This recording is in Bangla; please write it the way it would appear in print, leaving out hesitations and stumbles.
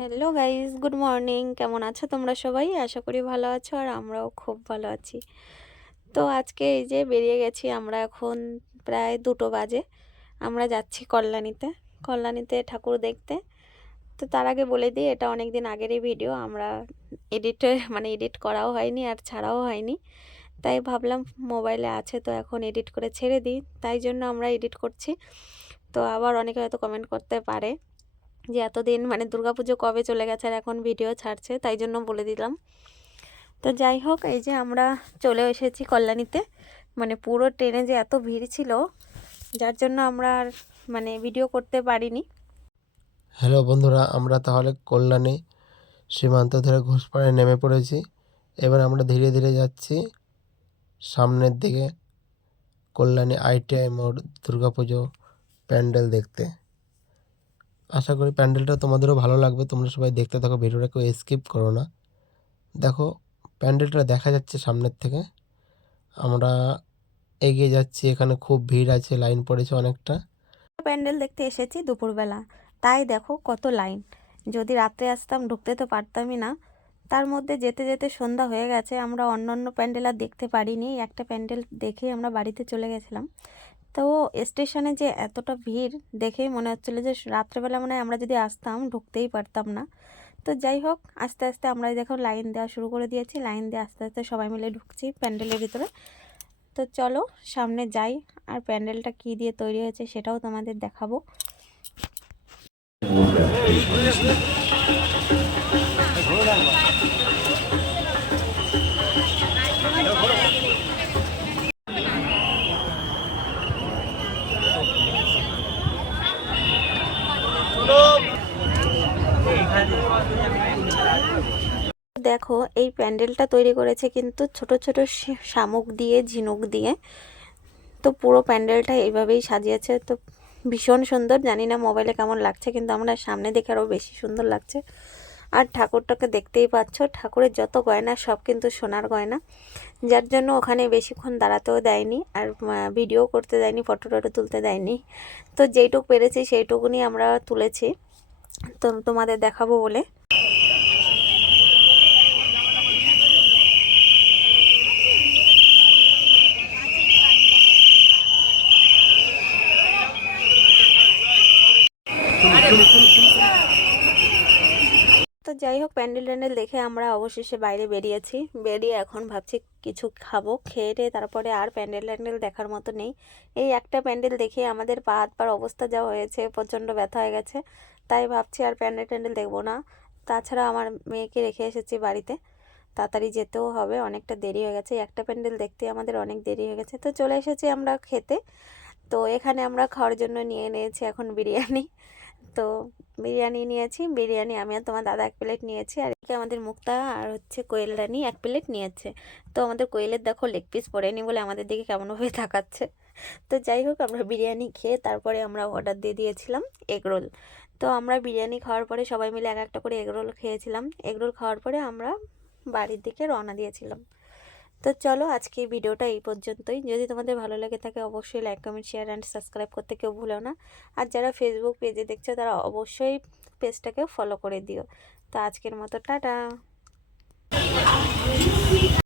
Hello guys, good morning. কেমন আছো তোমরা সবাই? আশা করি ভালো আছো, আর আমরাও খুব ভালো আছি। তো আজকে এই যে বেরিয়ে গেছি আমরা, এখন প্রায় 2টো বাজে। আমরা যাচ্ছি কল্যাণীতে ঠাকুর দেখতে। তো তার আগে বলে দিই, এটা অনেক দিন আগেরই ভিডিও, আমরা এডিট করাও হয়নি আর ছাড়াও হয়নি। তাই ভাবলাম মোবাইলে আছে তো এখন এডিট করে ছেড়ে দিই, তাই জন্য আমরা এডিট করছি। তো আবার অনেকে হয়তো কমেন্ট করতে পারে যে এতদিন দুর্গাপুজো কবে চলে গেছে আর এখন ভিডিও ছাড়ছে, তাই জন্য বলে দিলাম। তো যাই হোক, এই যে আমরা চলে এসেছি কল্যাণীতে। পুরো ট্রেনে যে এত ভিড় ছিল, যার জন্য আমরা আর ভিডিও করতে পারিনি। হ্যালো বন্ধুরা, আমরা তাহলে কল্যাণী সীমান্ত ধরে ঘোষপাড়ায় নেমে পড়েছি। এবার আমরা ধীরে ধীরে যাচ্ছি সামনের দিকে, কল্যাণী ITI মোড় দুর্গাপুজো প্যান্ডেল দেখতে। আশা করি প্যান্ডেলটা তোমাদেরও ভালো লাগবে। তোমরা সবাই দেখতে থাকো, ভিডিওটা কেউ স্কিপ করো না। দেখো, প্যান্ডেলটা দেখা যাচ্ছে সামনের থেকে। আমরা এগিয়ে যাচ্ছি, এখানে খুব ভিড় আছে, লাইন পড়েছে অনেকটা। প্যান্ডেল দেখতে এসেছি দুপুরবেলা, তাই দেখো কত লাইন। যদি রাত্রে আসতাম ঢুকতে তো পারতামই না। তার মধ্যে যেতে যেতে সন্ধ্যা হয়ে গেছে, আমরা অন্য প্যান্ডেল আর দেখতে পারিনি। একটা প্যান্ডেল দেখে আমরা বাড়িতে চলে গেছিলাম। তো স্টেশনে যে এতটা ভিড় দেখেই মনে হচ্ছিল যে রাত্রেবেলা আমরা যদি আসতাম ঢুকতেই পারতাম না। তো যাই হোক, আস্তে আস্তে আমরা দেখো লাইন দেওয়া শুরু করে দিয়েছি। লাইন দিয়ে আস্তে আস্তে সবাই মিলে ঢুকছি প্যান্ডেলের ভিতরে। তো চলো সামনে যাই, আর প্যান্ডেলটা কী দিয়ে তৈরি হয়েছে সেটাও তোমাদের দেখাবো। দেখো, এই প্যান্ডেলটা তৈরি করেছে কিন্তু ছোট ছোট শামুক দিয়ে, ঝিনুক দিয়ে। তো পুরো প্যান্ডেলটা এইভাবেই সাজিয়েছে। তো ভীষণ সুন্দর। জানি না মোবাইলে কেমন লাগছে, কিন্তু আমরা সামনে দেখে আরও বেশি সুন্দর লাগছে। আর ঠাকুরটাকে দেখতেই পাচ্ছ, ঠাকুরের যত গয়না সব কিন্তু সোনার গয়না, যার জন্য ওখানে বেশিক্ষণ দাঁড়াতেও দেয়নি, আর ভিডিও করতে দেয়নি, ফটো টটো তুলতে দেয়নি। তো যেইটুকু পেরেছি সেইটুকুনি আমরা তুলেছি, তো তোমাদের দেখাবো বলে। তো যাই হোক, প্যান্ডেল ট্যান্ডেল দেখে আমরা অবশেষে বাইরে বেরিয়েছি। বেরিয়ে এখন ভাবছি কিছু খাবো, খেয়ে টেয়ে তারপরে আর প্যান্ডেল ট্যান্ডেল দেখার মতো নেই। এই একটা প্যান্ডেল দেখে আমাদের পা হাত পার অবস্থা যা হয়েছে, প্রচণ্ড ব্যথা হয়ে গেছে। তাই ভাবছি আর প্যান্ডেল ট্যান্ডেল দেখবো না। তাছাড়া আমার মেয়েকে রেখে এসেছি বাড়িতে, তাড়াতাড়ি যেতেও হবে, অনেকটা দেরি হয়ে গেছে। একটা প্যান্ডেল দেখতে আমাদের অনেক দেরি হয়ে গেছে। তো চলে এসেছি আমরা খেতে। তো এখানে আমরা খাওয়ার জন্য নিয়ে নিয়েছি এখন বিরিয়ানি। তো বিরিয়ানি নিয়েছি, বিরিয়ানি আমি আর তোমার দাদা 1 প্লেট নিয়েছি, আর এদিকে আমাদের মুক্তা আর কোয়েল রানী 1 প্লেট নিয়েছে। তো আমাদের কোয়েলের দেখো লেগ পিস পড়েনি বলে আমাদের দিকে কেমনভাবে তাকাচ্ছে। তো যাই হোক, আমরা বিরিয়ানি খেয়ে তারপরে আমরা অর্ডার দিয়ে দিয়েছিলাম এগরোল। তো আমরা বিরিয়ানি খাওয়ার পরে সবাই মিলে এক একটা করে এগরোল খেয়েছিলাম। এগরোল খাওয়ার পরে আমরা বাড়ির দিকে রওনা দিয়েছিলাম। তো চলো, আজকে ভিডিওটা এই পর্যন্তই। যদি তোমাদের ভালো লাগে থাকে অবশ্যই like, comment, share and subscribe করতে কেউ ভুলো না। আর যারা ফেসবুক পেজে দেখছো তারা অবশ্যই পেজটাকে ফলো করে দিও। তো আজকের মতো টাটা।